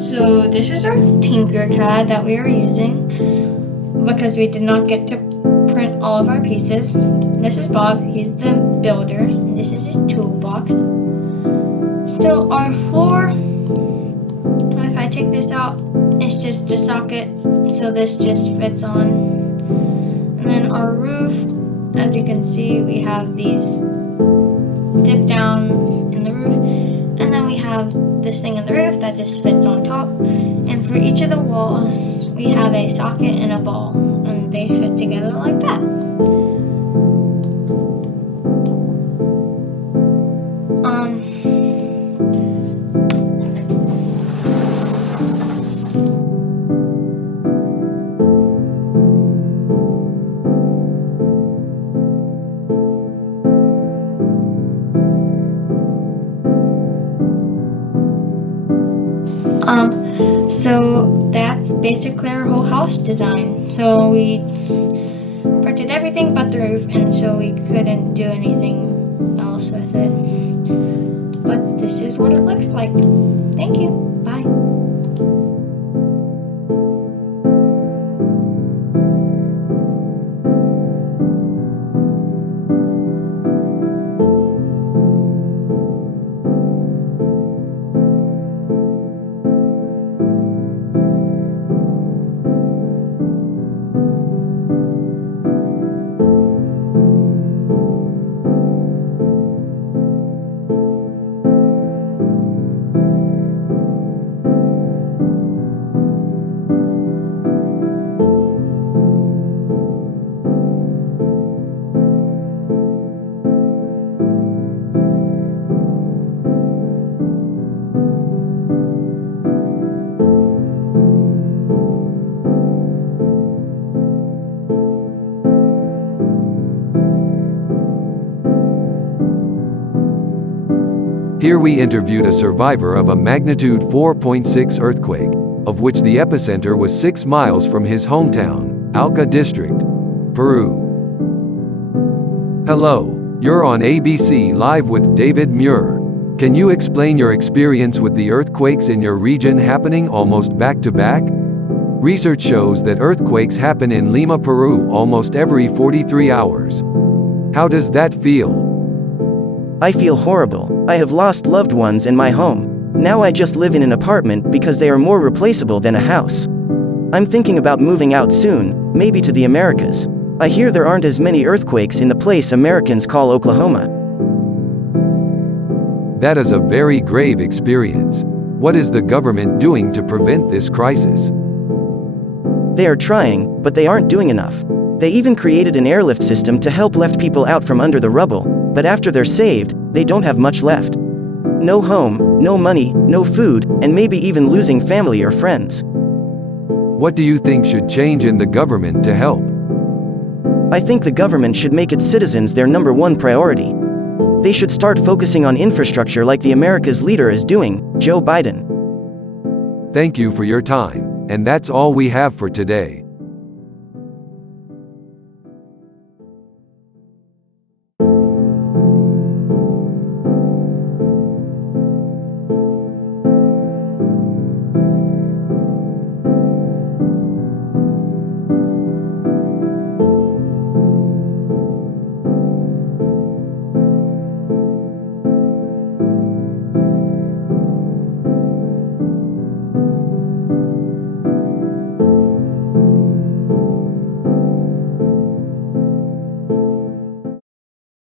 So this is our Tinkercad that we are using because we did not get to print all of our pieces. This is Bob, he's the builder, and this is his toolbox. So our floor, if I take this out, it's just a socket, so this just fits on. And then our roof, as you can see, we have these dip downs in the roof, and then we have this thing in the roof that just fits on top. And for each of the walls, we have a socket and a ball, and they fit together like that. So that's basically our whole house design. So we printed everything but the roof, and so we couldn't do anything else with it. But this is what it looks like. Thank you. Bye. Here we interviewed a survivor of a magnitude 4.6 earthquake, of which the epicenter was 6 miles from his hometown, Alca District, Peru. Hello, you're on ABC Live with David Muir. Can you explain your experience with the earthquakes in your region happening almost back to back? Research shows that earthquakes happen in Lima, Peru almost every 43 hours. How does that feel? I feel horrible. I have lost loved ones in my home. Now I just live in an apartment because they are more replaceable than a house. I'm thinking about moving out soon, maybe to the Americas. I hear there aren't as many earthquakes in the place Americans call Oklahoma. That is a very grave experience. What is the government doing to prevent this crisis? They are trying, but they aren't doing enough. They even created an airlift system to help lift people out from under the rubble, but after they're saved, they don't have much left. No home, no money, no food, and maybe even losing family or friends. What do you think should change in the government to help? I think the government should make its citizens their number one priority. They should start focusing on infrastructure like the America's leader is doing, Joe Biden. Thank you for your time, and that's all we have for today.